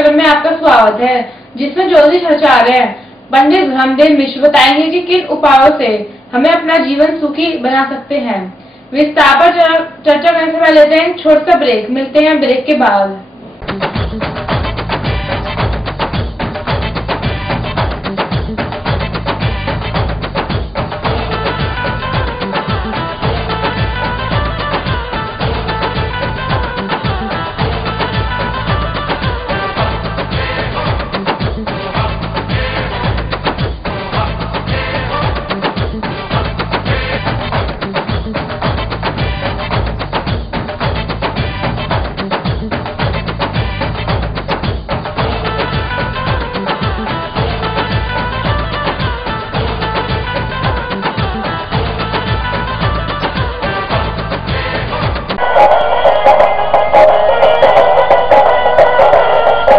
कार्यक्रम में आपका स्वागत है, जिसमें ज्योतिषाचार्य पंडित ब्रह्मदेव मिश्र बताएंगे कि किन उपायों से हमें अपना जीवन सुखी बना सकते हैं। विस्तार पर चर्चा करने से पहले लेते हैं छोटा सा ब्रेक। मिलते हैं ब्रेक के बाद।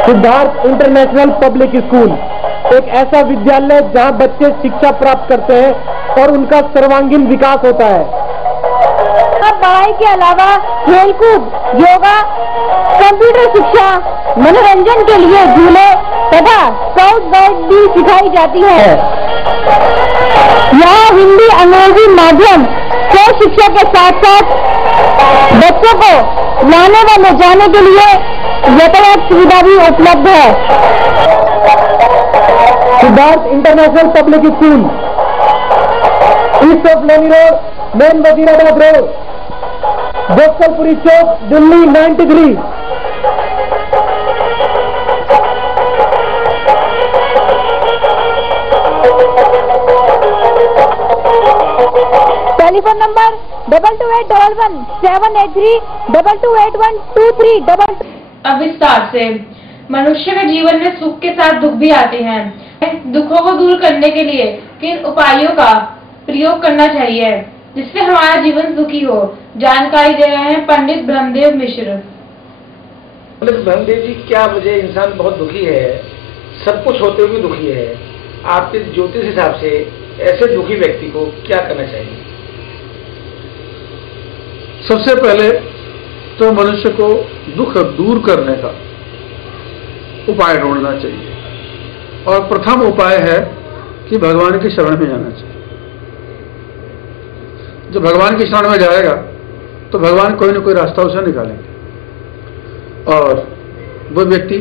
सिद्धार्थ इंटरनेशनल पब्लिक स्कूल एक ऐसा विद्यालय जहां बच्चे शिक्षा प्राप्त करते हैं और उनका सर्वांगीण विकास होता है। पढ़ाई के अलावा खेलकूद, योगा, कंप्यूटर शिक्षा, मनोरंजन के लिए झूले तथा स्काउट गाइड भी सिखाई जाती है। यहाँ हिंदी, अंग्रेजी माध्यम से शिक्षा के साथ साथ बच्चों को लाने व ले जाने के लिए यातायात सुविधा भी उपलब्ध है। Siddharth international public school, east of Loni road, main Wazirabad road, Gopalpuri Chowk, Delhi 93। Telephone number 2281178322812322। अब विस्तार से। मनुष्य के जीवन में सुख के साथ दुख भी आते हैं। दुखों को दूर करने के लिए किन उपायों का प्रयोग करना चाहिए जिससे हमारा जीवन सुखी हो, जानकारी दे रहे हैं पंडित ब्रह्मदेव मिश्र। पंडित ब्रह्मदेव जी, क्या मुझे इंसान बहुत दुखी है, सब कुछ होते हुए दुखी है, आपके ज्योतिष हिसाब से ऐसे दुखी व्यक्ति को क्या करना चाहिए? सबसे पहले तो मनुष्य को दुख दूर करने का उपाय ढूंढना चाहिए और प्रथम उपाय है कि भगवान की शरण में जाना चाहिए। जब भगवान की शरण में जाएगा तो भगवान कोई ना कोई रास्ता उसे निकालेंगे और वह व्यक्ति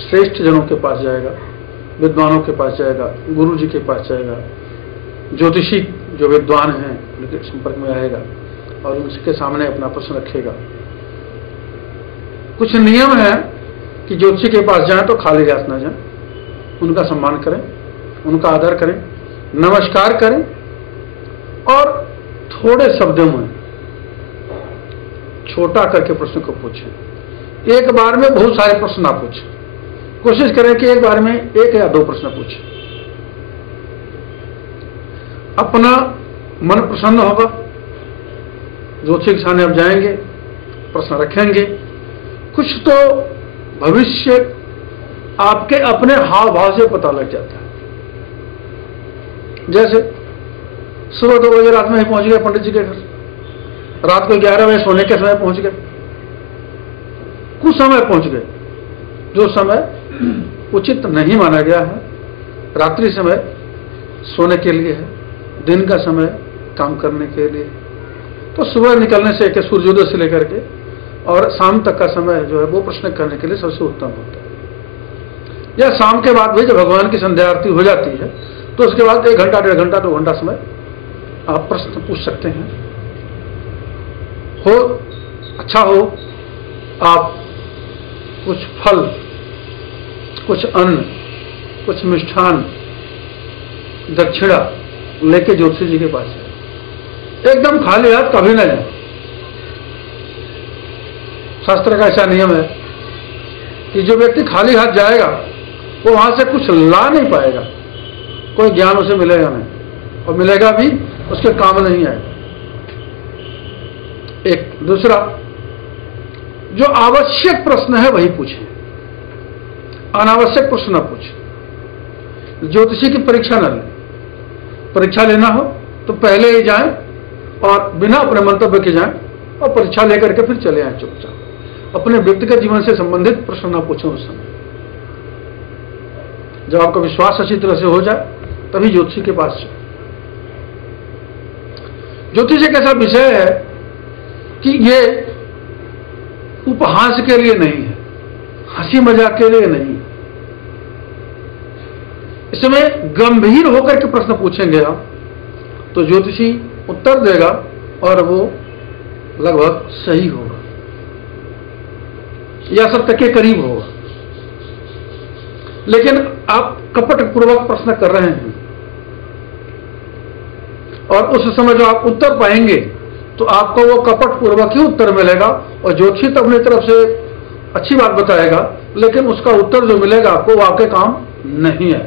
श्रेष्ठ जनों के पास जाएगा, विद्वानों के पास जाएगा, गुरु जी के पास जाएगा, ज्योतिषी जो विद्वान हैं उनके संपर्क में आएगा और उनके सामने अपना प्रश्न रखेगा। कुछ नियम है कि ज्योतिषी के पास जाएं तो खाली हाथ न जाएं, उनका सम्मान करें, उनका आदर करें, नमस्कार करें और थोड़े शब्दों में छोटा करके प्रश्न को पूछें। एक बार में बहुत सारे प्रश्न ना पूछें, कोशिश करें कि एक बार में 1 या 2 प्रश्न पूछें। अपना मन प्रसन्न होगा। ज्योतिषी के सामने आप जाएंगे, प्रश्न रखेंगे, कुछ तो भविष्य आपके अपने हाव भाव से पता लग जाता है। जैसे सुबह 2 बजे रात में ही पहुंच गए पंडित जी के घर, रात को 11 बजे सोने के समय पहुंच गए, कुछ समय पहुंच गए जो समय उचित नहीं माना गया है। रात्रि समय सोने के लिए है, दिन का समय काम करने के लिए। तो सुबह निकलने से के सूर्योदय से लेकर के और शाम तक का समय जो है वो प्रश्न करने के लिए सबसे उत्तम होता है। या शाम के बाद भी जब भगवान की संध्या आरती हो जाती है तो उसके बाद 1 घंटा, 1.5 घंटा, 2 घंटा समय आप प्रश्न पूछ सकते हैं। हो अच्छा हो आप कुछ फल, कुछ अन्न, कुछ मिष्ठान, दक्षिणा लेके ज्योतिषी जी के पास जाए। एकदम खाली हाथ कभी ना जाए। शास्त्र का ऐसा नियम है कि जो व्यक्ति खाली हाथ जाएगा वो वहां से कुछ ला नहीं पाएगा, कोई ज्ञान उसे मिलेगा नहीं और मिलेगा भी उसके काम नहीं आएगा। एक दूसरा, जो आवश्यक प्रश्न है वही पूछे, अनावश्यक प्रश्न न पूछे। ज्योतिषी की परीक्षा न लें। परीक्षा लेना हो तो पहले ही जाएं और बिना अपने मंतव्य के जाएं और परीक्षा लेकर के फिर चले आए चुपचाप। अपने व्यक्तिगत जीवन से संबंधित प्रश्न न पूछें उस समय। जब आपका विश्वास अच्छी तरह से हो जाए तभी ज्योतिषी के पास जाए। ज्योतिष एक ऐसा विषय है कि ये उपहास के लिए नहीं है, हंसी मजाक के लिए नहीं। इसमें गंभीर होकर के प्रश्न पूछेंगे आप तो ज्योतिषी उत्तर देगा और वो लगभग सही होगा या सत्य के करीब होगा। लेकिन आप कपट पूर्वक प्रश्न कर रहे हैं और उस समय जो आप उत्तर पाएंगे तो आपको वो कपट पूर्वक ही उत्तर मिलेगा और ज्योतिषी तो अपनी तरफ से अच्छी बात बताएगा, लेकिन उसका उत्तर जो मिलेगा आपको वो आपके काम नहीं है।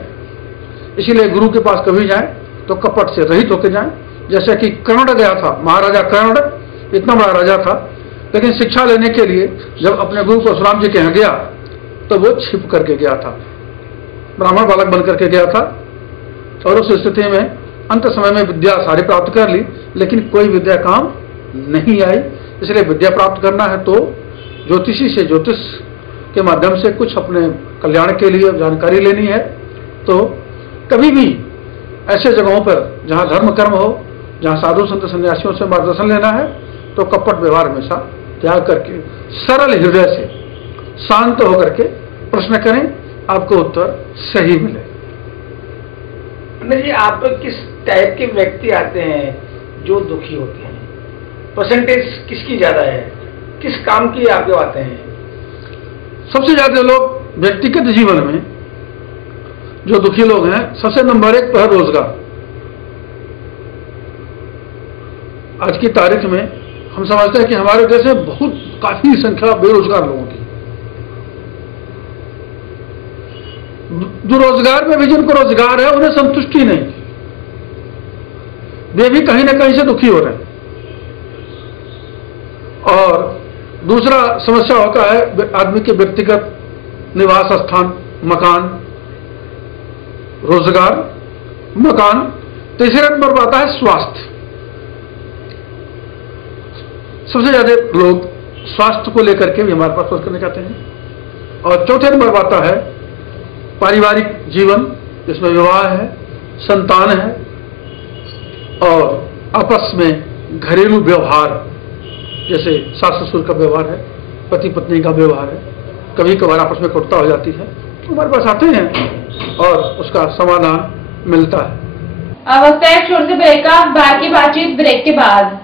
इसीलिए गुरु के पास कभी जाएं तो कपट से रहित होकर जाएं। जैसे कि कर्ण गया था, महाराजा कर्ण इतना बड़ा राजा था, लेकिन शिक्षा लेने के लिए जब अपने गुरु परशुराम जी के यहाँ गया तो वो छिप करके गया था, ब्राह्मण बालक बन करके गया था और उस स्थिति में अंत समय में विद्या सारी प्राप्त कर ली, लेकिन कोई विद्या काम नहीं आई। इसलिए विद्या प्राप्त करना है तो ज्योतिषी से, ज्योतिष के माध्यम से कुछ अपने कल्याण के लिए जानकारी लेनी है। तो कभी भी ऐसे जगहों पर जहां धर्म कर्म हो, जहां साधु संत सन्यासियों से मार्गदर्शन लेना है तो कपट व्यवहार हमेशा त्याग करके सरल हृदय से शांत होकर के प्रश्न करें, आपको उत्तर सही मिले। जी, आप किस टाइप के व्यक्ति आते हैं जो दुखी होते हैं? परसेंटेज किसकी ज्यादा है? किस काम की आपके आते हैं? सबसे ज्यादा लोग व्यक्तिगत जीवन में जो दुखी लोग हैं, सबसे नंबर 1 पर है रोजगार। आज की तारीख में हम समझते हैं कि हमारे देश में बहुत काफी संख्या बेरोजगार लोगों की। जो रोजगार में भी जिनको रोजगार है उन्हें संतुष्टि नहीं, वे भी कहीं ना कहीं से दुखी हो रहे हैं। और दूसरा समस्या होता है आदमी के व्यक्तिगत निवास स्थान, मकान, रोजगार, मकान। तीसरे नंबर पर आता है स्वास्थ्य। सबसे ज्यादा लोग स्वास्थ्य को लेकर के भी हमारे पास बात करना चाहते हैं। और चौथे नंबर पर आता है पारिवारिक जीवन, जिसमें विवाह है, संतान है और आपस में घरेलू व्यवहार, जैसे सास ससुर का व्यवहार है, पति पत्नी का व्यवहार है, कभी कभार आपस में कटुता हो जाती है, तो हमारे पास आते हैं और उसका समाधान मिलता है। अब वक्त है छोटे से ब्रेक का, बाहर की बातचीत ब्रेक के बाद।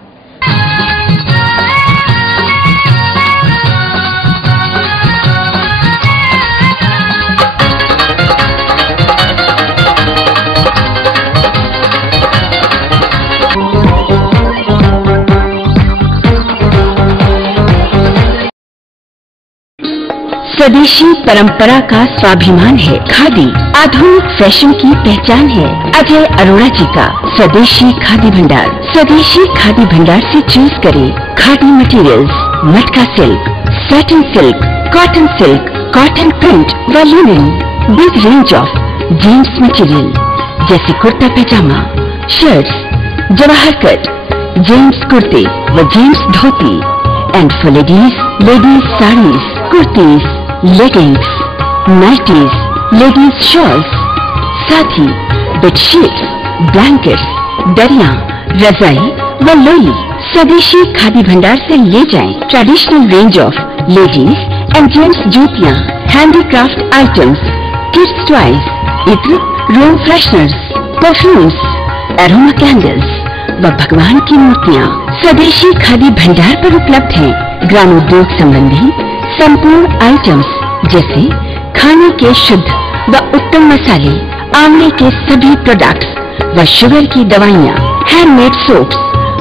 स्वदेशी परंपरा का स्वाभिमान है। खादी आधुनिक फैशन की पहचान है। अजय अरोड़ा जी का स्वदेशी खादी भंडार। स्वदेशी खादी भंडार से चूज करें khadi materials, matka silk, satin silk, cotton print व linen. Big range of gents material जैसे kurta pyjama, shirts, Jawahar cut, gents कुर्ते व gents dhoti and for ladies saris, kurtis, leggings, nighties, ladies shawls, साथ ही बेडशीट्स, ब्लैंकेट्स, दरिया, रजाई व लोई। स्वदेशी खादी भंडार से ले जाएं traditional range of ladies and gents जूतियां, हैंडीक्राफ्ट आइटम्स, किड्स टॉयज, इत्र, room fresheners, perfumes, aroma candles व भगवान की मूर्तियां स्वदेशी खादी भंडार पर उपलब्ध हैं। ग्रामोद्योग संबंधी संपूर्ण आइटम्स जैसे खाने के शुद्ध व उत्तम मसाले, आंवले के सभी प्रोडक्ट्स व शुगर की दवाइयाँ, हैंडमेड सोप्स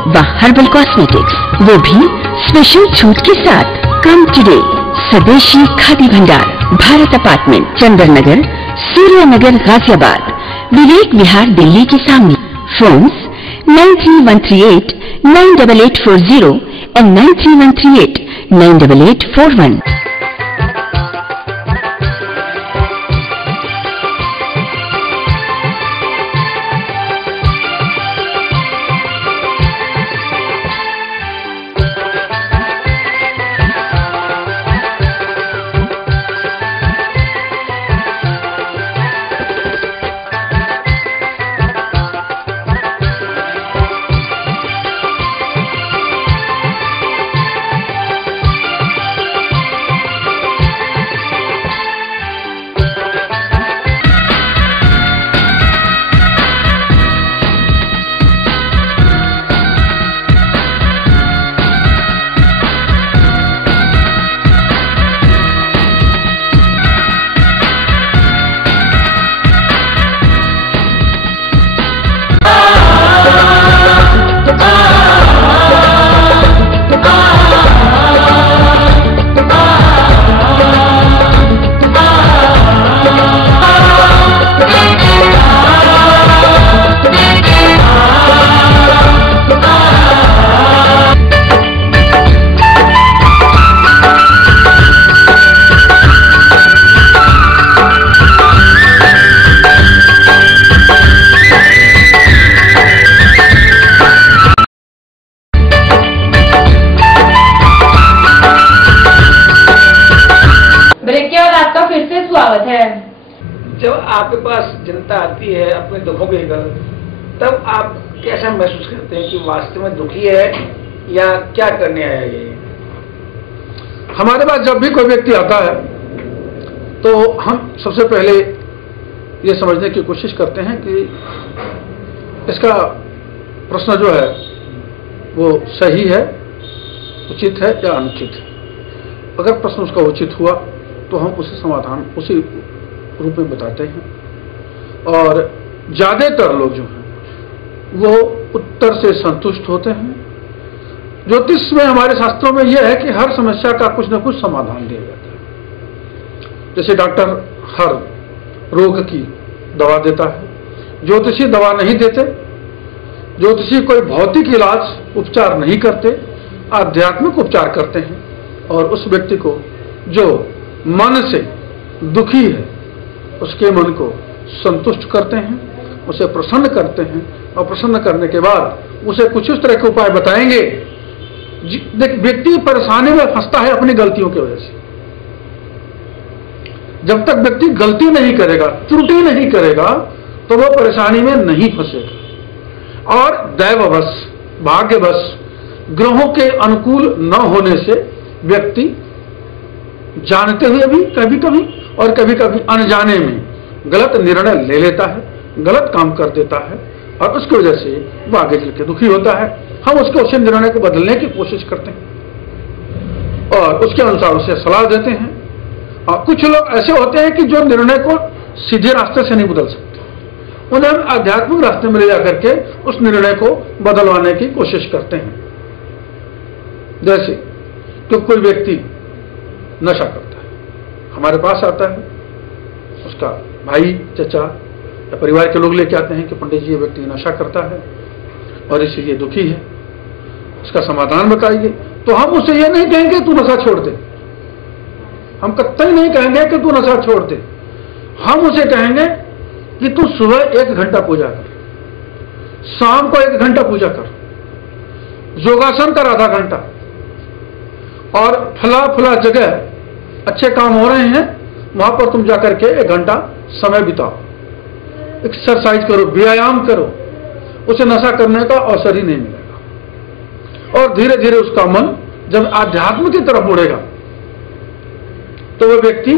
व हर्बल कॉस्मेटिक्स, वो भी स्पेशल छूट के साथ। कम टुडे। स्वदेशी खादी भंडार, भारत अपार्टमेंट, चंदन नगर, सूर्य नगर, गाजियाबाद, विवेक विहार, दिल्ली के सामने। Phones 93138 98840 and 93138 98841। तफावत है। जब आपके पास जनता आती है अपने दुखों के लेकर, तब आप कैसा महसूस करते हैं कि वास्तव में दुखी है या क्या करने आया ये? हमारे पास जब भी कोई व्यक्ति आता है तो हम सबसे पहले ये समझने की कोशिश करते हैं कि इसका प्रश्न जो है वो सही है, उचित है या अनुचित है। अगर प्रश्न उसका उचित हुआ तो हम उसे समाधान उसी रूप में बताते हैं, और ज्यादातर लोग जो हैं वो उत्तर से संतुष्ट होते हैं। ज्योतिष में हमारे शास्त्रों में यह है कि हर समस्या का कुछ न कुछ समाधान दिया जाता है। जैसे डॉक्टर हर रोग की दवा देता है, ज्योतिषी दवा नहीं देते। ज्योतिषी कोई भौतिक इलाज उपचार नहीं करते, आध्यात्मिक उपचार करते हैं, और उस व्यक्ति को जो मन से दुखी है उसके मन को संतुष्ट करते हैं, उसे प्रसन्न करते हैं, और प्रसन्न करने के बाद उसे कुछ उस तरह के उपाय बताएंगे। देख, व्यक्ति परेशानी में फंसता है अपनी गलतियों की वजह से। जब तक व्यक्ति गलती नहीं करेगा, त्रुटि नहीं करेगा, तो वो परेशानी में नहीं फंसेगा। और दैववश, भाग्यवश, ग्रहों के अनुकूल न होने से व्यक्ति जानते हुए भी कभी कभी और कभी कभी अनजाने में गलत निर्णय ले लेता है, गलत काम कर देता है, और उसकी वजह से वो आगे चल के दुखी होता है। हम उसके उस निर्णय को बदलने की कोशिश करते हैं और उसके अनुसार उसे सलाह देते हैं। और कुछ लोग ऐसे होते हैं कि जो निर्णय को सीधे रास्ते से नहीं बदल सकते, उन्हें हम आध्यात्मिक रास्ते में ले जाकर के उस निर्णय को बदलवाने की कोशिश करते हैं। जैसे कि कोई व्यक्ति नशा करता है, हमारे पास आता है, उसका भाई, चचा या परिवार के लोग लेके आते हैं कि पंडित जी ये व्यक्ति नशा करता है और इसलिए ये दुखी है, इसका समाधान बताइए। तो हम उसे ये नहीं कहेंगे तू नशा छोड़ दे, हम कतई नहीं कहेंगे कि तू नशा छोड़ दे। हम उसे कहेंगे कि तू सुबह 1 घंटा पूजा कर, शाम को 1 घंटा पूजा कर, योगासन कर आधा घंटा, और फला फला जगह अच्छे काम हो रहे हैं वहां पर तुम जाकर के 1 घंटा समय बिताओ, एक्सरसाइज करो, व्यायाम करो। उसे नशा करने का अवसर ही नहीं मिलेगा। और धीरे धीरे उसका मन जब आध्यात्म की तरफ मुड़ेगा तो वह व्यक्ति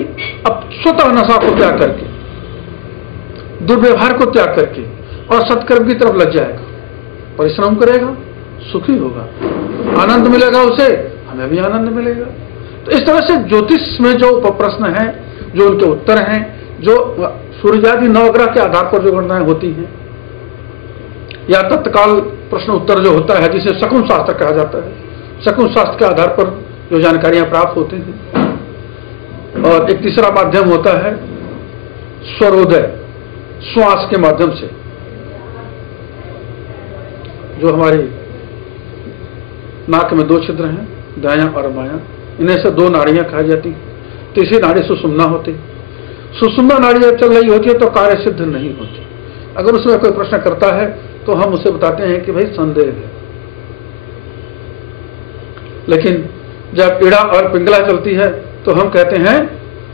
अब स्वतः नशा को त्याग करके, दुर्व्यवहार को त्याग करके और सत्कर्म की तरफ लग जाएगा, परिश्रम करेगा, सुखी होगा, आनंद मिलेगा उसे, हमें भी आनंद मिलेगा। तो इस तरह से ज्योतिष में जो प्रश्न है, जो उनके उत्तर हैं, जो सूर्यादि नवग्रह के आधार पर जो गणनाएं होती हैं, या तत्काल प्रश्न उत्तर जो होता है जिसे शकुन शास्त्र कहा जाता है, शकुन शास्त्र के आधार पर जो जानकारियां प्राप्त होती हैं। और एक तीसरा माध्यम होता है स्वरोदय, श्वास के माध्यम से, जो हमारी नाक में 2 छिद्र हैं, दायां और बायां, इन्हें से 2 नाड़ियां खाई जाती हैं। तीसरी नाड़ी सुषुम्ना होती। सुषुम्ना नाड़ी जब चल रही होती है तो कार्य सिद्ध नहीं होती। अगर उसमें कोई प्रश्न करता है तो हम उसे बताते हैं कि भाई संदेह है, लेकिन जब ईड़ा और पिंगला चलती है तो हम कहते हैं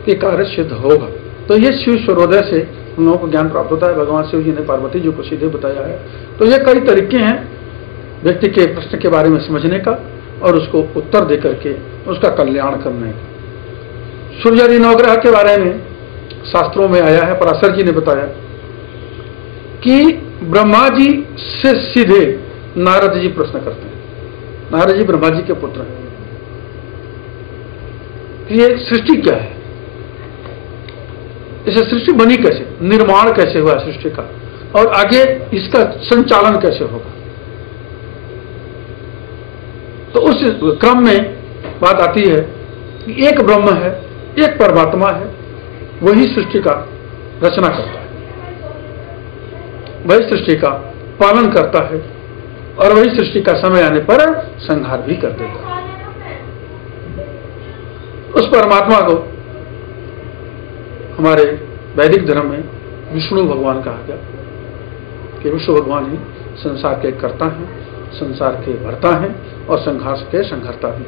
कि कार्य सिद्ध होगा। तो ये शिव स्वरोदय से हम लोगों को ज्ञान प्राप्त होता है। भगवान शिव जी ने पार्वती जी को सीधे बताया है। तो ये कई तरीके हैं व्यक्ति के प्रश्न के बारे में समझने का और उसको उत्तर दे करके उसका कल्याण करने का। सूर्यादि नवग्रह के बारे में शास्त्रों में आया है, पराशर जी ने बताया कि ब्रह्मा जी से सीधे नारद जी प्रश्न करते हैं। नारद जी ब्रह्मा जी के पुत्र हैं कि ये सृष्टि क्या है, इसे सृष्टि बनी कैसे, निर्माण कैसे हुआ सृष्टि का, और आगे इसका संचालन कैसे होगा। तो उस क्रम में बात आती है कि एक ब्रह्म है, एक परमात्मा है, वही सृष्टि का रचना करता है, वही सृष्टि का पालन करता है, और वही सृष्टि का समय आने पर संहार भी कर देता है। उस परमात्मा को हमारे वैदिक धर्म में विष्णु भगवान कहा गया कि विष्णु भगवान ही संसार के कर्ता हैं, संसार के भर्ता हैं और संहार के संहर्ता भी।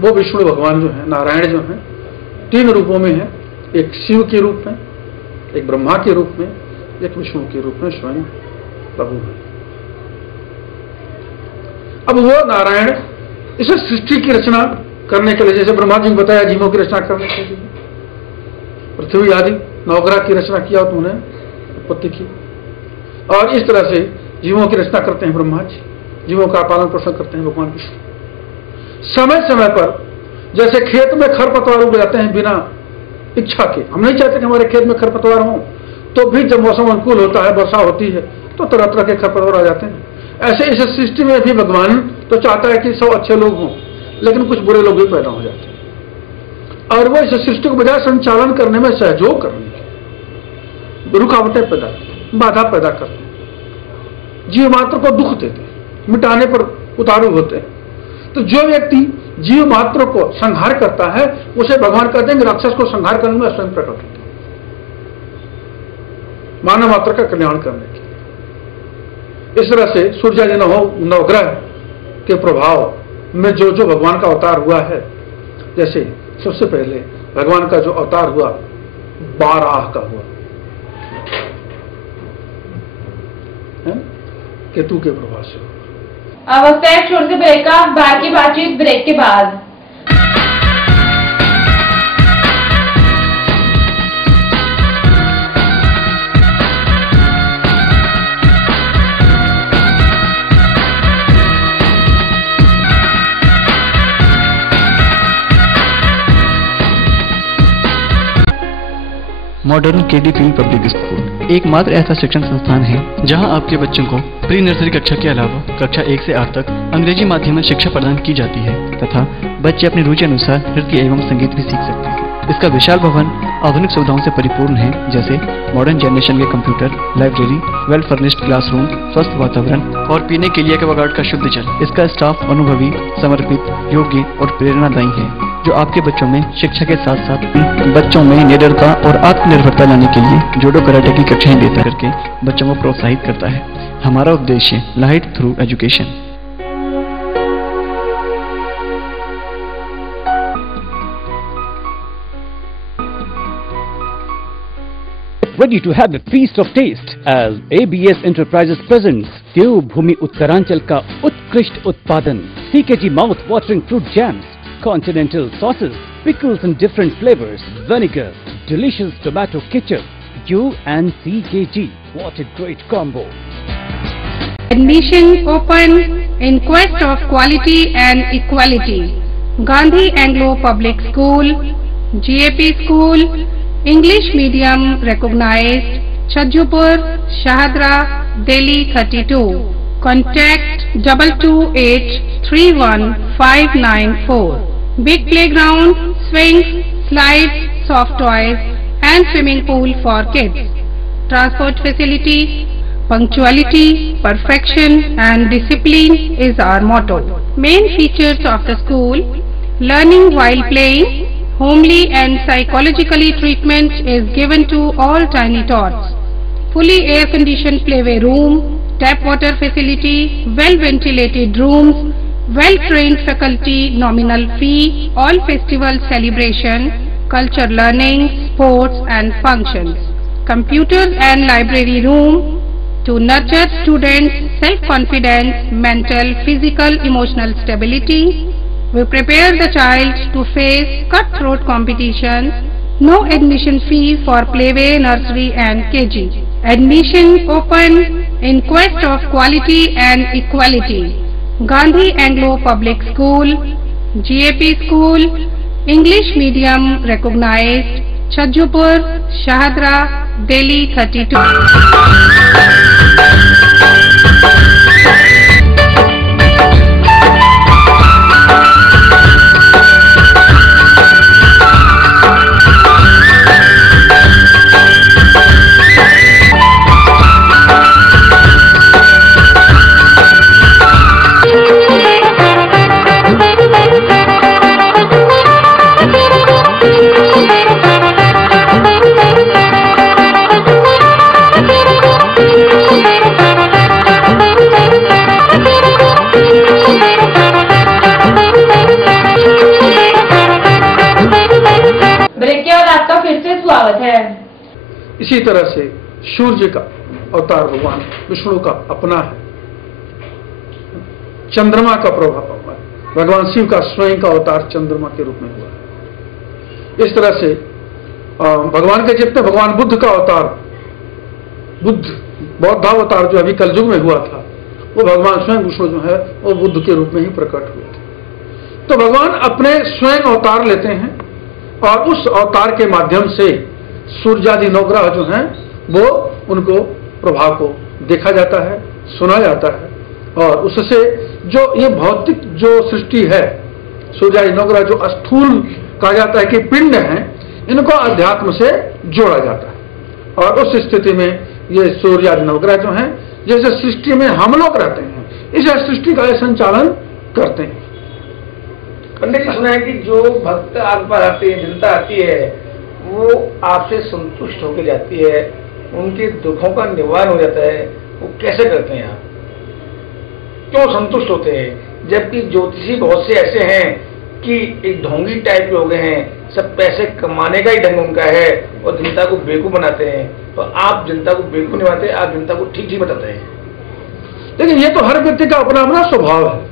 वो विष्णु भगवान जो है, नारायण जो है, 3 रूपों में है, एक शिव के रूप में, एक ब्रह्मा के रूप में, एक विष्णु के रूप में स्वयं प्रभु है। अब वो नारायण इसे सृष्टि की रचना करने के लिए, जैसे ब्रह्मा जी ने बताया जीवों की रचना करने के लिए, पृथ्वी आदि नवग्रह की रचना किया तो उन्हें उत्पत्ति की, और इस तरह से जीवों की रचना करते हैं ब्रह्मा जी, जीवों का पालन पोषण करते हैं भगवान विष्णु। समय समय पर जैसे खेत में खरपतवार उग जाते हैं बिना इच्छा के, हम नहीं चाहते कि हमारे खेत में खरपतवार हो, तो भी जब मौसम अनुकूल होता है, वर्षा होती है, तो तरह तरह के खरपतवार आ जाते हैं। ऐसे इस सृष्टि में भी भगवान तो चाहता है कि सब अच्छे लोग हों, लेकिन कुछ बुरे लोग भी पैदा हो जाते हैं, और वो इस सृष्टि को बजाय संचालन करने में सहयोग करने की रुकावटें पैदा करते, बाधा पैदा करते हैं, जीव मात्र को दुख देते, मिटाने पर उतारू होते हैं। तो जो व्यक्ति जीव मात्र को संहार करता है, उसे भगवान कहते हैं राक्षस को संहार करने में स्वयं प्रकट होते हैं, मानव मात्र का कल्याण करने के लिए। इस तरह से सूर्य जी नवग्रह के प्रभाव में जो जो भगवान का अवतार हुआ है, जैसे सबसे पहले भगवान का जो अवतार हुआ बाराह का हुआ, केतु के प्रभाव से। अब वक्त है छोटे से ब्रेक का, बाहर की बातचीत ब्रेक के बाद। Modern KD field public school एकमात्र ऐसा शिक्षण संस्थान है जहां आपके बच्चों को प्री नर्सरी कक्षा के अलावा कक्षा 1 से 8 तक अंग्रेजी माध्यम में शिक्षा प्रदान की जाती है तथा बच्चे अपनी रुचि अनुसार नृत्य एवं संगीत भी सीख सकते हैं। इसका विशाल भवन आधुनिक सुविधाओं से परिपूर्ण है, जैसे मॉडर्न जनरेशन के computer, library, well furnished classroom, स्वस्थ वातावरण और पीने के लिए एक्वागार्ड का शुद्ध जल। इसका स्टाफ अनुभवी, समर्पित, योग्य और प्रेरणादायी है, जो आपके बच्चों में शिक्षा के साथ साथ बच्चों में निडरता और आत्मनिर्भरता लाने के लिए जूडो कराटे की कक्षाएं देता करके बच्चों को प्रोत्साहित करता है। हमारा उद्देश्य light through education. Ready to have a feast of taste as ABS Enterprises presents देवभूमि उत्तरांचल का उत्कृष्ट उत्पादन CKG mouth watering fruit jams, continental sauces, pickles in different flavors, vinegar, delicious tomato ketchup. You and CKG, what a great combo! Admission open in quest of quality and equality. Gandhi Anglo Public School, GAP School, English Medium recognized, Chajjupur, Shahadra, Delhi 32. Contact 22831 Big playground, swings, slides, soft toys and swimming pool for kids. Transport facility, punctuality, perfection and discipline is our motto. Main features of the school: learning while playing, homely and psychologically treatment is given to all tiny tots. Fully air-conditioned playway room, tap water facility, well-ventilated rooms, well-trained faculty, nominal fee, all festival celebration, culture learning, sports and functions. Computers and library room to nurture students' self-confidence, mental, physical, emotional stability. We prepare the child to face cutthroat competitions. No admission fee for playway, nursery and KG. Admission open in quest of quality and equality. Gandhi Anglo Public School, GAP School, English Medium recognized, Chajjupur, Shahadra, Delhi 32. इसी तरह से सूर्य का अवतार भगवान विष्णु का अपना है, चंद्रमा का प्रभाव हुआ है, भगवान शिव का स्वयं का अवतार चंद्रमा के रूप में हुआ है। इस तरह से भगवान के जितने, भगवान बुद्ध का अवतार, बुद्ध बौद्धावतार जो अभी कलयुग में हुआ था, वो भगवान स्वयं विष्णु जो है वो बुद्ध के रूप में ही प्रकट हुए थे। तो भगवान अपने स्वयं अवतार लेते हैं और उस अवतार के माध्यम से सूर्यादि नवग्रह जो हैं वो उनको प्रभाव को देखा जाता है, सुना जाता है, और उससे जो ये भौतिक जो सृष्टि है, सूर्यादि नवग्रह जो स्थूल कहा जाता है कि पिंड हैं, इनको अध्यात्म से जोड़ा जाता है। और उस स्थिति में ये सूर्यादि नवग्रह जो हैं, जैसे सृष्टि में हम लोग रहते हैं, इस सृष्टि का संचालन करते हैं। पंडित जी, सुना है कि जो भक्त आप पर आते हैं, जनता आती है, वो आपसे संतुष्ट होकर जाती है, उनके दुखों का निवारण हो जाता है। वो कैसे करते हैं आप, क्यों संतुष्ट होते हैं? जबकि ज्योतिषी बहुत से ऐसे हैं कि एक ढोंगी टाइप लोग हैं, सब पैसे कमाने का ही ढंग उनका है और जनता को बेवकूफ बनाते हैं। तो आप जनता को बेवकूफ नहीं बनाते, आप जनता को ठीक ठीक बताते हैं। लेकिन ये तो हर व्यक्ति का अपना अपना स्वभाव है।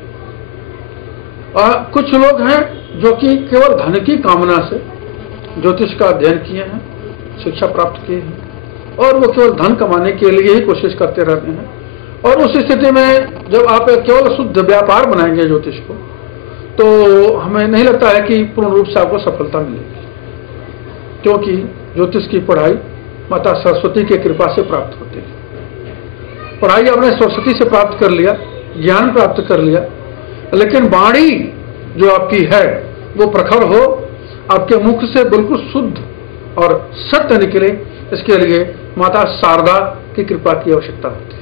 कुछ लोग हैं जो कि केवल धन की कामना से ज्योतिष का अध्ययन किए हैं, शिक्षा प्राप्त किए हैं, और वो केवल धन कमाने के लिए ही कोशिश करते रहते हैं। और उस स्थिति में जब आप केवल शुद्ध व्यापार बनाएंगे ज्योतिष को, तो हमें नहीं लगता है कि पूर्ण रूप से आपको सफलता मिलेगी, क्योंकि ज्योतिष की पढ़ाई माता सरस्वती की कृपा से प्राप्त होती है। पढ़ाई आपने सरस्वती से प्राप्त कर लिया, ज्ञान प्राप्त कर लिया, लेकिन वाणी जो आपकी है वो प्रखर हो, आपके मुख से बिल्कुल शुद्ध और सत्य निकले, इसके लिए माता शारदा की कृपा की आवश्यकता होती है।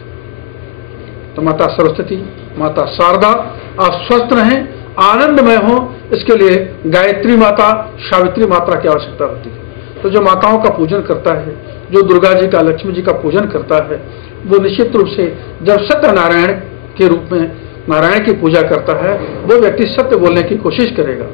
तो माता सरस्वती, माता शारदा आप स्वस्थ रहें, आनंदमय हो, इसके लिए गायत्री माता, सावित्री माता की आवश्यकता होती है। तो जो माताओं का पूजन करता है, जो दुर्गा जी का, लक्ष्मी जी का पूजन करता है, वो निश्चित रूप से जब सत्यनारायण के रूप में नारायण की पूजा करता है, वो व्यक्ति सत्य बोलने की कोशिश करेगा।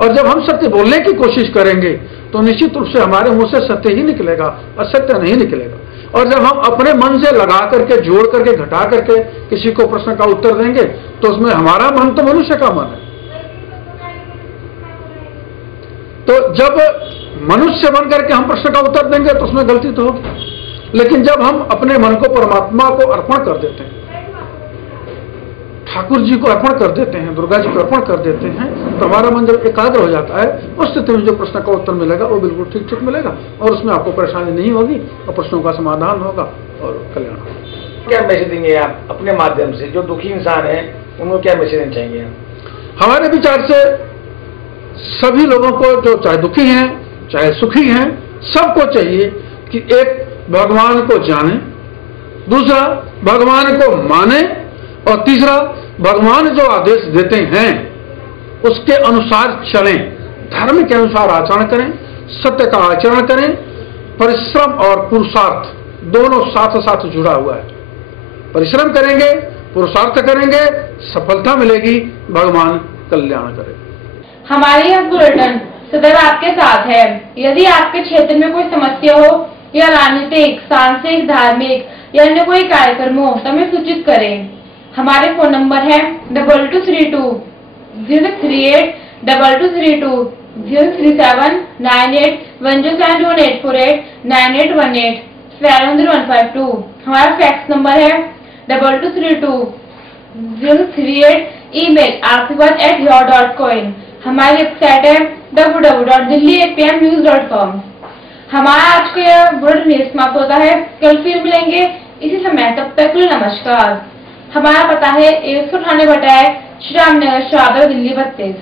और जब हम सत्य बोलने की कोशिश करेंगे तो निश्चित रूप से हमारे मुंह से सत्य ही निकलेगा, असत्य नहीं निकलेगा। और जब हम अपने मन से लगा करके, जोड़ करके, घटा करके किसी को प्रश्न का उत्तर देंगे, तो उसमें हमारा मन तो मनुष्य का मन है। तो जब मनुष्य बन करके हम प्रश्न का उत्तर देंगे तो उसमें गलती तो होगी। लेकिन जब हम अपने मन को परमात्मा को अर्पण कर देते हैं, ठाकुर जी को अर्पण कर देते हैं, दुर्गा जी को अर्पण कर देते हैं, तो हमारा मन जब एकाग्र हो जाता है, उस स्थिति में जो प्रश्न का उत्तर मिलेगा वो बिल्कुल ठीक ठीक मिलेगा, और उसमें आपको परेशानी नहीं होगी, और प्रश्नों का समाधान होगा और कल्याण होगा। क्या मैसेज देंगे आप अपने माध्यम से, जो दुखी इंसान है उनको क्या मैसेज देना चाहेंगे आप? हमारे विचार से सभी लोगों को, जो चाहे दुखी हैं चाहे सुखी हैं, सबको चाहिए कि एक भगवान को जाने, दूसरा भगवान को माने, और तीसरा भगवान जो आदेश देते हैं उसके अनुसार चलें, धर्म के अनुसार आचरण करें, सत्य का आचरण करें। परिश्रम और पुरुषार्थ दोनों साथ साथ जुड़ा हुआ है। परिश्रम करेंगे, पुरुषार्थ करेंगे, सफलता मिलेगी, भगवान कल्याण करेगा। हमारी यह बुलेटिन सदैव आपके साथ है। यदि आपके क्षेत्र में कोई समस्या हो या राजनीतिक, सांस्कृतिक, धार्मिक या अन्य कोई कार्यक्रम हो तो हमें सूचित करें। हमारे फोन नंबर है 2232 038 2232 037 98 1071 9818 70152। हमारा फैक्स नंबर है 2232 038। Email aarshibad@your.coin। हमारी वेबसाइट है www.delhiapmnews.com। हमारा आज का यह बुलेटिन समाप्त होता है। कल फिर मिलेंगे इसी समय, तब तक के लिए नमस्कार। हमारा पता है 198 बटाए श्री राम नगर, शाहबाद, दिल्ली 32।